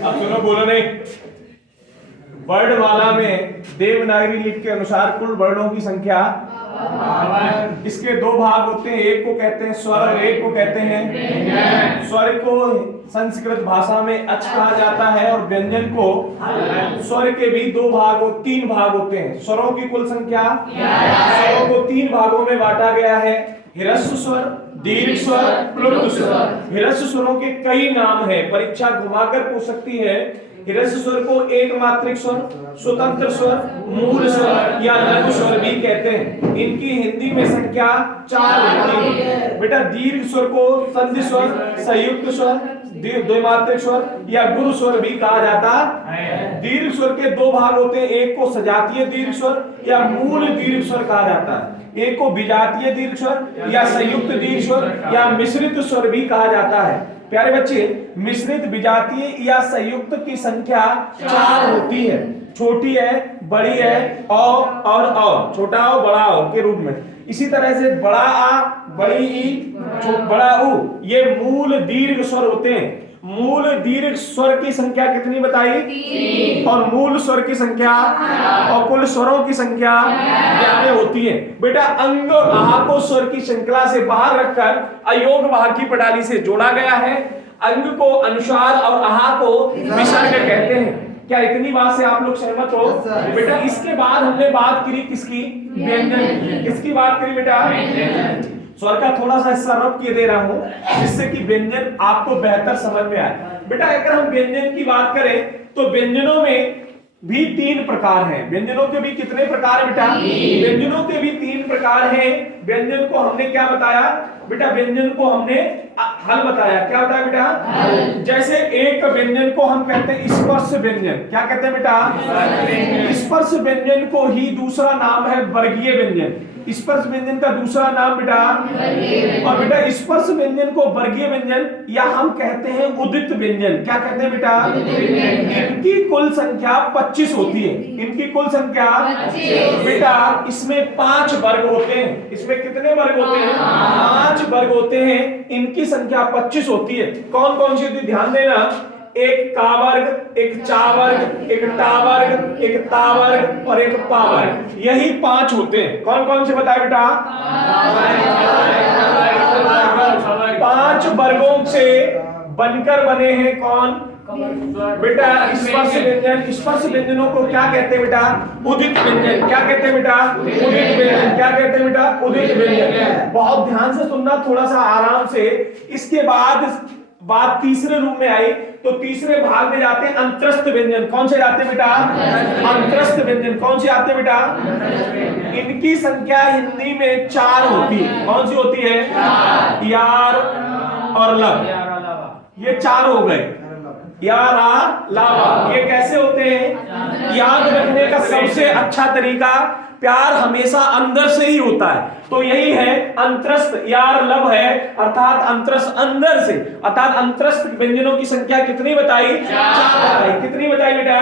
अब सुनो, बोलो नहीं। वर्णमाला में देवनागरी लिपि के अनुसार कुल वर्णों की संख्या, इसके दो भाग होते हैं, एक को कहते हैं स्वर और एक को कहते हैं। स्वर को संस्कृत भाषा में अच कहा जाता है और व्यंजन को। स्वर के भी दो भाग हो, तीन भाग होते हैं। स्वरों की कुल संख्या, स्वरों को तीन भागों में बांटा गया है, ह्रस्व स्वर, दीर्घ स्वर, प्लुत स्वर। ह्रस्व स्वरों के कई नाम है, परीक्षा घुमाकर पूछ सकती है। ह्रस्व स्वर को एक मात्रिक स्वर, स्वतंत्र स्वर, मूल स्वर या लघु स्वर भी कहते हैं। इनकी हिंदी में संख्या 4 होती है। बेटा दीर्घ स्वर को संधि स्वर, संयुक्त स्वर, द्विमात्रिक स्वर या गुरु स्वर भी कहा जाता है। दीर्घ स्वर के दो भाग होते हैं, एक को सजातीय दीर्घ स्वर या मूल दीर्घ स्वर कहा जाता है, एक को विजातीय दीर्घ स्वर या संयुक्त दीर्घ स्वर या मिश्रित स्वर भी कहा जाता है। प्यारे बच्चे, मिश्रित, विजातीय या संयुक्त की संख्या 4 होती है। छोटी है, बड़ी है, और छोटा ओ बड़ा ओ के रूप में। इसी तरह से बड़ा आ, बड़ी ई, बड़ा ऊ, ये मूल दीर्घ स्वर होते हैं। मूल दीर्घ स्वर की संख्या कितनी बताई? 3। और मूल स्वर की संख्या और कुल स्वरों की संख्या 11 होती है। बेटा अंग और आहा को स्वर की श्रृंखला से बाहर रखकर अयोग वाह की प्रणाली से जोड़ा गया है। अंग को अनुस्वार और आहा को विसर्ग कहते हैं। क्या इतनी बात से आप लोग सहमत हो? बेटा इसके बाद हमने बात करी किसकी? व्यंजन। किसकी बात करी बेटा? स्वर का थोड़ा सा हिस्सा रब किए दे रहा हूं जिससे कि व्यंजन आपको बेहतर समझ में आए। बेटा अगर हम व्यंजन की बात करें तो व्यंजनों में भी 3 प्रकार हैं। व्यंजनों के भी कितने प्रकार बेटा? व्यंजनों के भी 3 प्रकार हैं। व्यंजन को हमने क्या बताया बेटा? व्यंजन को हमने हल बताया। क्या बताया बेटा? जैसे एक व्यंजन को हम कहते हैं स्पर्श व्यंजन। क्या कहते हैं बेटा? स्पर्श व्यंजन को ही दूसरा नाम है वर्गीय व्यंजन। स्पर्श व्यंजन का दूसरा नाम बेटा, और बेटा स्पर्श व्यंजन को वर्गीय व्यंजन या हम कहते हैं उदित व्यंजन। क्या कहते हैं बेटा? इनकी कुल संख्या 25 होती है। इनकी कुल संख्या 25। बेटा इसमें 5 वर्ग होते हैं। इसमें कितने वर्ग होते हैं? 5 वर्ग होते हैं। इनकी संख्या 25 होती है। कौन कौन सी होती? ध्यान देना, एक का वर्ग, एक चा वर्ग, एक टा वर्ग, एक ता वर्ग और एक पा वर्ग। यही 5 होते हैं। कौन कौन से बताए बेटा? 5 वर्गों से बनकर बने हैं कौन बेटा? स्पर्श व्यंजन। स्पर्श व्यंजनों को क्या कहते हैं बेटा? उदित व्यंजन। क्या कहते हैं बेटा? उदित व्यंजन। क्या कहते हैं बेटा? उदित व्यंजन। बहुत ध्यान से सुनना, थोड़ा सा आराम से। इसके बाद बात तीसरे रूप में आई तो तीसरे भाग में जाते हैं अंतरस्थ व्यंजन। कौन से जाते हैं बेटा? अंतरस्थ व्यंजन। कौन से आते हैं बेटा? इनकी संख्या हिंदी में 4 होती है। कौन सी होती है? यार और लब, ये 4 हो गए। यारा लावा, ये कैसे होते हैं? याद रखने का सबसे अच्छा तरीका, प्यार हमेशा अंदर से ही होता है। तो यही है अंतरस्थ। यार लब है अर्थात अंतरस्थ अंदर से, अर्थात अंतरस्थ व्यंजनों की संख्या कितनी बताई? 4 बताई। कितनी बताई बेटा?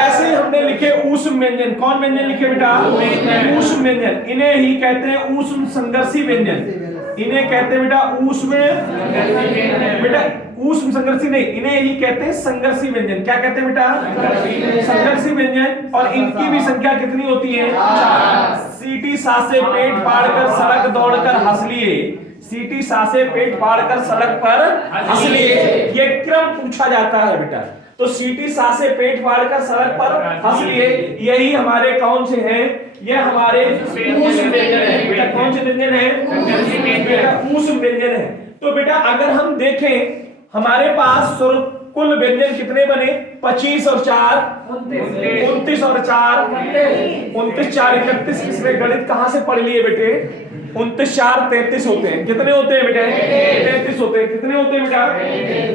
ऐसे हमने लिखे ऊष्म व्यंजन। कौन व्यंजन लिखे बेटा? ऊष्म व्यंजन। इन्हें ही कहते हैं ऊष्म संघर्षी व्यंजन। इन्हें कहते हैं बेटा ऊष्म, बेटा ऊष्म संघर्षी नहीं, इन्हें ही कहते हैं संघर्षी व्यंजन। क्या कहते हैं बेटा? संघर्षी व्यंजन। और इनकी भी संख्या कितनी होती है? 4। सीटी सासे पेट फाड़कर सड़क दौड़कर हंस लिए। सीटी सासे पेट फाड़कर सड़क पर हंस लिए, ये क्रम पूछा जाता है बेटा। तो सीटी सासे पेट फाड़कर सड़क पर हंस लिए, यही हमारे कौन से हैं? ये हमारे ऊष्म व्यंजन है बेटा। कौन से व्यंजन है? ऊष्म व्यंजन है। तो बेटा अगर हम देखें हमारे पास कुल व्यंजन कितने बने? 25 और 4 29 और 4 29 4 31। इसमें गणित कहां से पढ़ लिए बेटे? 29 4 33 होते हैं। कितने होते हैं बेटा? 33 होते हैं। कितने होते हैं बेटा?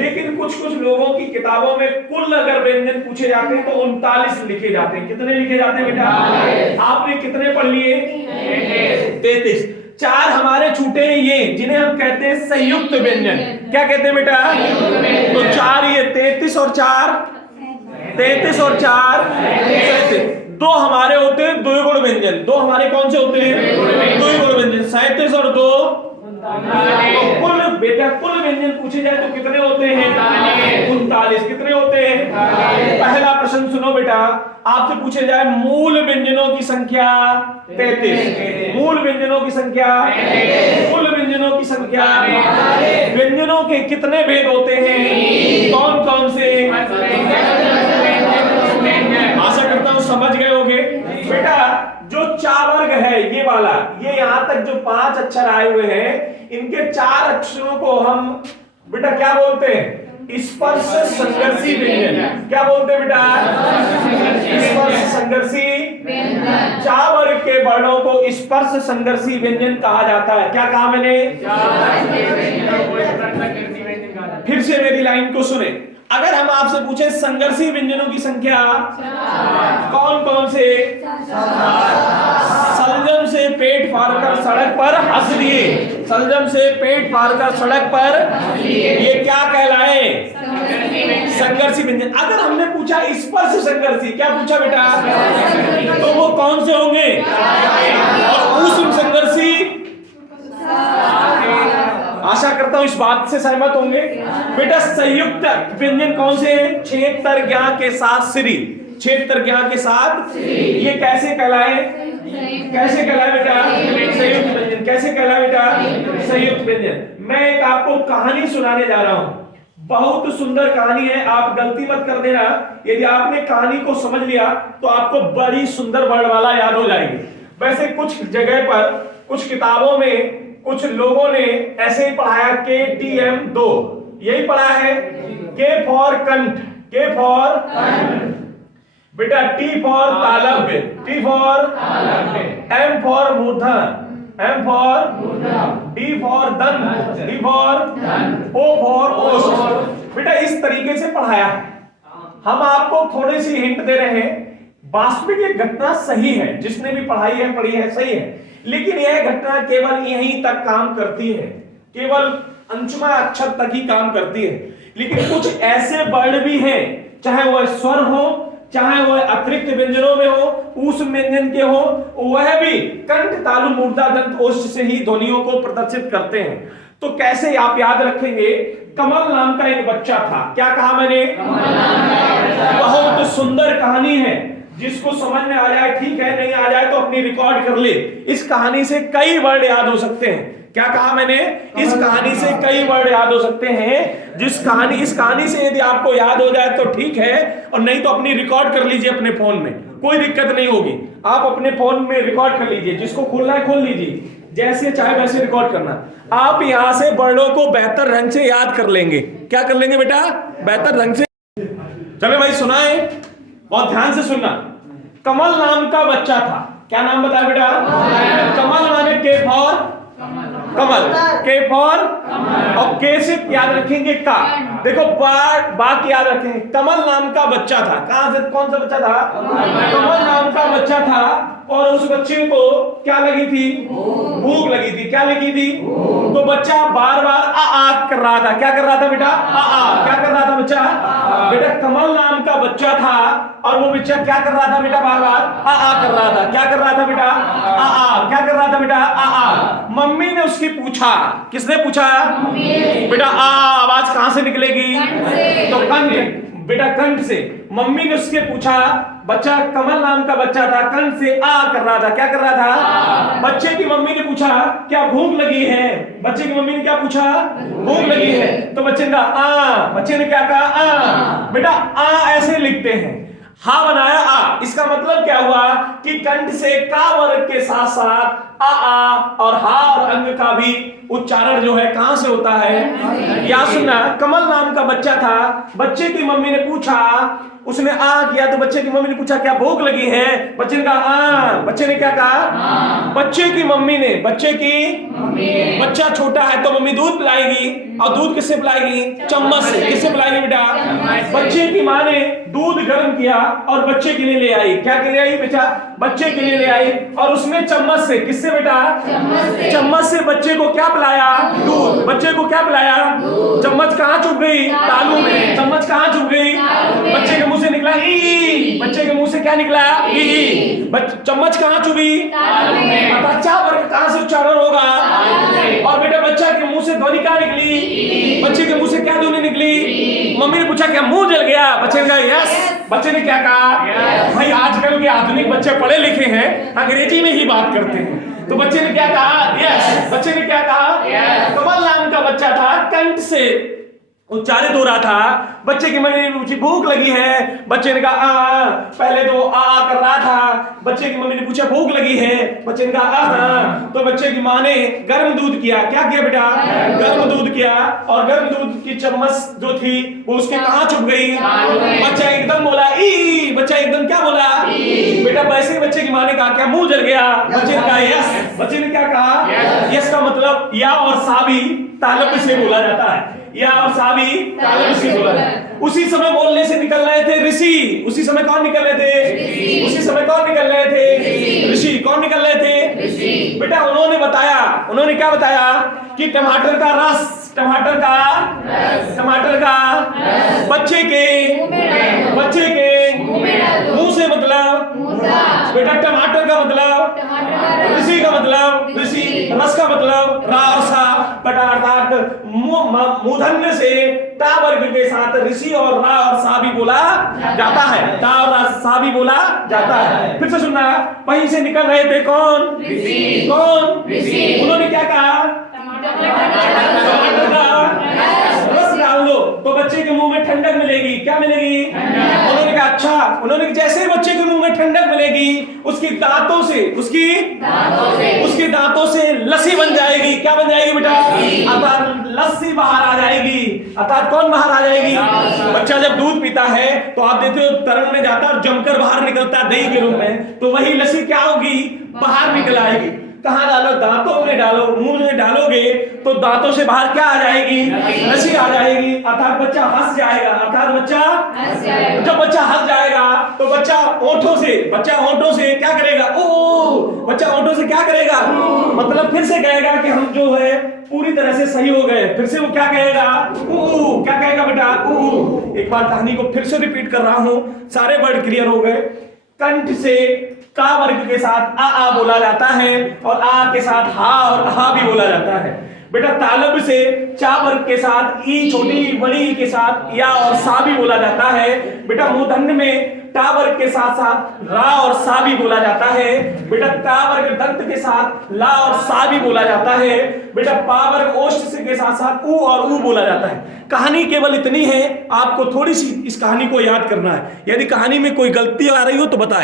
लेकिन कुछ लोगों की किताबों में कुल अगर व्यंजन पूछे जाते हैं तो 39 लिखे जाते हैं। कितने लिखे जाते हैं बेटा? आपने कितने पढ़ लिए? 33। 4 हमारे छूटे हैं, ये जिन्हें हम कहते हैं संयुक्त व्यंजन। क्या कहते हैं बेटा? तो 4 ये 33 और 4 33 और 4 दो हमारे होते हैं द्विगुण व्यंजन। दो हमारे कौन से होते हैं? 29 और 2 तो कुल बेटा कुल व्यंजन पूछे जाए तो कितने होते हैं? 39। कितने होते हैं? पहला प्रश्न सुनो बेटा, आपसे पूछे जाए मूल व्यंजनों की संख्या 33। मूल व्यंजनों की संख्या, मूल व्यंजनों की संख्या, व्यंजनों के कितने भेद होते हैं? कौन कौन से? आशा करता हूं समझ गए होंगे बेटा। जो चार वर्ग है ये वाला, ये यहां तक जो 5 अक्षर आए हुए हैं, इनके 4 अक्षरों को हम बेटा क्या बोलते हैं? स्पर्श संघर्षी व्यंजन। क्या बोलते हैं बेटा? स्पर्श संघर्षी। चार वर्ग के वर्णों को स्पर्श संघर्षी व्यंजन कहा जाता है। क्या कहा मैंने? फिर से मेरी लाइन को सुने। अगर हम आपसे पूछे संघर्षी व्यंजनों की संख्या कौन कौन से? सलजम से पेट फाड़कर सड़क पर हंस दिए। सलजम से पेट फाड़कर सड़क पर, ये क्या कहलाए? संघर्षी व्यंजन। अगर हमने पूछा स्पर्श संघर्षी, क्या पूछा बेटा? तो वो कौन से होंगे? और ऊष्म संघर्षी, आशा करता हूं इस बात से सहमत होंगे बेटा। संयुक्त व्यंजन कौन से? क्षेत्र ज्ञा के साथ श्री। क्षेत्र ज्ञा के साथ ये कैसे कहलाए? कैसे कहलाए बेटा? संयुक्त व्यंजन। कैसे कहलाए बेटा? संयुक्त व्यंजन। मैं एक आपको कहानी सुनाने जा रहा हूं, बहुत सुंदर कहानी है। आप गलती मत कर देना, यदि आपने कहानी को समझ लिया तो आपको बड़ी सुंदर वर्णमाला याद हो जाएगी। वैसे कुछ जगह पर, कुछ किताबों में कुछ लोगों ने ऐसे ही पढ़ाया, KTM 2 यही पढ़ा है। K फॉर कंठ, K फॉर बेटा, T फॉर तालव्य, T फॉर M फॉर मूर्धन, M फॉर D फॉर दंत, D फॉर O फॉर ओष्ठ। बेटा इस तरीके से पढ़ाया है। हम आपको थोड़ी सी हिंट दे रहे हैं। वास्तविक ये घटना सही है, जिसने भी पढ़ाई है पढ़ी है सही है, लेकिन यह घटना केवल यहीं तक काम करती है, केवल अंशुमा अक्षर तक ही काम करती है। लेकिन कुछ ऐसे वर्ण भी हैं, चाहे वह स्वर हो, चाहे वह अतिरिक्त व्यंजनों में हो, ऊष्म व्यंजन के हो, वह भी कंठ तालु मूर्धा दंत ओष्ठ से ही ध्वनियों को प्रदर्शित करते हैं। तो कैसे आप याद रखेंगे? कमल नाम का एक बच्चा था। क्या कहा मैंने? बहुत सुंदर कहानी है, जिसको समझ में आ जाए ठीक है, नहीं आ जाए तो अपनी रिकॉर्ड कर ले। इस कहानी से कई वर्ड याद हो सकते हैं। क्या कहा मैंने? इस कहानी से कई वर्ड याद हो सकते हैं। इस कहानी से यदि आपको याद हो जाए तो ठीक है, और नहीं तो अपनी रिकॉर्ड कर लीजिए अपने फोन में, कोई दिक्कत नहीं होगी। आप अपने फोन में रिकॉर्ड कर लीजिए, जिसको खोलना है खोल लीजिए, जैसे चाहे वैसे रिकॉर्ड करना। आप यहां से वर्डों को बेहतर ढंग से याद कर लेंगे। क्या कर लेंगे बेटा? बेहतर ढंग से। चले भाई सुनाए, बहुत ध्यान से सुनना। कमल नाम का बच्चा था। क्या नाम बताया बेटा? कमल माने के फॉर कमल, के फॉर, और के से याद रखेंगे का। देखो बात याद रखेंगे। कमल नाम का बच्चा था। कहां से? कौन सा बच्चा था? कमल नाम का बच्चा था, और उस बच्चे को क्या लगी थी? भूख लगी थी। क्या लगी थी? तो बच्चा बार बार आ कर रहा था। क्या कर रहा था बेटा? क्या कर रहा था बच्चा? बेटा कमल नाम का बच्चा था, और वो बच्चा क्या कर रहा था बेटा? बार बार आ कर रहा था। क्या कर रहा था बेटा? क्या कर रहा था बेटा? मम्मी ने उसकी पूछा। किसने पूछा? बेटा आवाज कहां से निकलेगी? तो कंठ, बेटा कंठ से। मम्मी ने उसके पूछा, बच्चा कमल नाम का बच्चा था, कंठ से आ कर रहा था। क्या कर रहा था? बच्चे की मम्मी ने पूछा क्या भूख लगी है? बच्चे की मम्मी ने क्या पूछा? भूख लगी है। तो बच्चे ने कहा बच्चे ने क्या कहा? बेटा ऐसे लिखते हैं, हा बनाया आ। इसका मतलब क्या हुआ कि कंठ से का वर्ग के साथ साथ आ और हा और अंग का भी उच्चारण जो है कहां से होता है? या सुनना, कमल नाम का बच्चा था, बच्चे की मम्मी ने पूछा, उसने आ किया तो बच्चे की मम्मी ने पूछा क्या भूख लगी है? बच्चे ने कहा बच्चे ने क्या कहा? बच्चे की मम्मी ने, बच्चा छोटा है तो मम्मी दूध पिलाएगी, और दूध किससे पिलाएगी? चम्मच से। किससे पिलाएगी बेटा? बच्चे की माँ ने दूध गर्म किया और बच्चे के लिए ले आई। क्या के लिए आई बेटा? बच्चे के लिए ले आई, और उसने चम्मच से, किससे बेटा? चम्मच से बच्चे को क्या पिलाया? दूध। बच्चे को क्या पिलाया? चम्मच कहाँ चुभ गई? तालू में। चम्मच कहाँ चुभ गई? बच्चे के मुंह से निकला ई। बच्चे के मुंह से क्या निकला? ई। चम्मच कहाँ चुभी? बच्चा वर्ग कहाँ से उच्चारण होगा? मम्मी ने पूछा क्या मुंह जल गया? बच्चे ने कहा यस। बच्चे ने क्या कहा? भाई आजकल के आधुनिक बच्चे पढ़े लिखे हैं, अंग्रेजी में ही बात करते हैं। तो बच्चे ने क्या कहा? यस। बच्चे ने क्या कहा? कमल नाम का बच्चा था, कंठ से उच्चारित हो रहा था। बच्चे की मम्मी ने पूछी भूख लगी है? बच्चे ने कहा आ। पहले तो आ कर रहा था। बच्चे की मम्मी ने पूछा भूख लगी है? बच्चे ने कहा हाँ। तो बच्चे की माँ ने गर्म दूध किया। क्या किया बेटा? गर्म दूध किया। और गर्म दूध की चम्मच जो थी वो उसके कहाँ छुप गई? बच्चा एकदम बोला ई। बच्चा एकदम क्या बोला? बेटा वैसे बच्चे की माँ ने कहा क्या मुंह जल गया? बच्चे ने कहा यस। बच्चे ने क्या कहा? यस का मतलब या और साबी तालब से बोला जाता है। या और साबी तालब से बोला जाता है। उसी समय बोलने से निकल रहे थे ऋषि। उसी समय कौन निकल रहे थे? उसी समय कौन निकल रहे थे? ऋषि। कौन निकल रहे थे? बेटा उन्होंने बताया। उन्होंने क्या बताया? कि टमाटर का रस, टमाटर का बच्चे के मुंह से मतलब बेटा टमाटर का मतलब ऋषि का मतलब ऋषि, रस का मतलब रा और सा। बेटा अर्थात मूर्धन्य से टा वर्ग के साथ ऋषि और रा और सा भी बोला जाता है। टा और रा सा भी बोला जाता है। फिर से सुनना, वहीं से निकल रहे थे कौन? ऋषि। उन्होंने क्या कहा? टमाटर का रस डाल दो तो बच्चे के मुंह में ठंडक मिलेगी। क्या मिलेगी? उन्होंने कहा अच्छा। उन्होंने जैसे ही बच्चे के मुंह में ठंडक मिलेगी उसकी दांतों से लस्सी बन जाएगी। क्या बन जाएगी बेटा? अर्थात लस्सी बाहर आ जाएगी। अर्थात कौन बाहर आ जाएगी? बच्चा जब दूध पीता है तो आप देखते हो तरंग में जाता है और जमकर बाहर निकलता है दही के रूप में। तो वही लस्सी क्या होगी? बाहर निकल आएगी। कहाँ डालो? दांतों में डालो। मुंह में डालोगे तो दांतों से बाहर क्या आ जाएगी? लस्सी आ जाएगी। अर्थात बच्चा हंस जाएगा। जब बच्चा हंस जाएगा तो बच्चा होठों से क्या करेगा? ओ। बच्चा होठों से क्या करेगा? मतलब फिर से कहेगा कि हम जो है पूरी तरह से सही हो गए। फिर से वो क्या कहेगा? ऊ। क्या कहेगा बेटा? ऊ। एक बार कहानी को फिर से रिपीट कर रहा हूं, सारे वर्ड क्लियर हो गए। कंठ से का वर्ग के साथ आ बोला जाता है और आ के साथ हा और हा भी बोला जाता है। बेटा तालब से चा वर्ग के साथ ई छोटी बड़ी के साथ या और सा भी बोला जाता है। बेटा मूर्धन्य में टा वर्ग के साथ साथ रा और सा भी बोला जाता है। बेटा ता वर्ग दंत के साथ ला और सा भी बोला जाता है। बेटा पा वर्ग ओष्ठ के साथ साथ ऊ और ऊ बोला जाता है। कहानी केवल इतनी है, आपको थोड़ी सी इस कहानी को याद करना है। यदि कहानी में कोई गलती आ रही हो तो बताएं।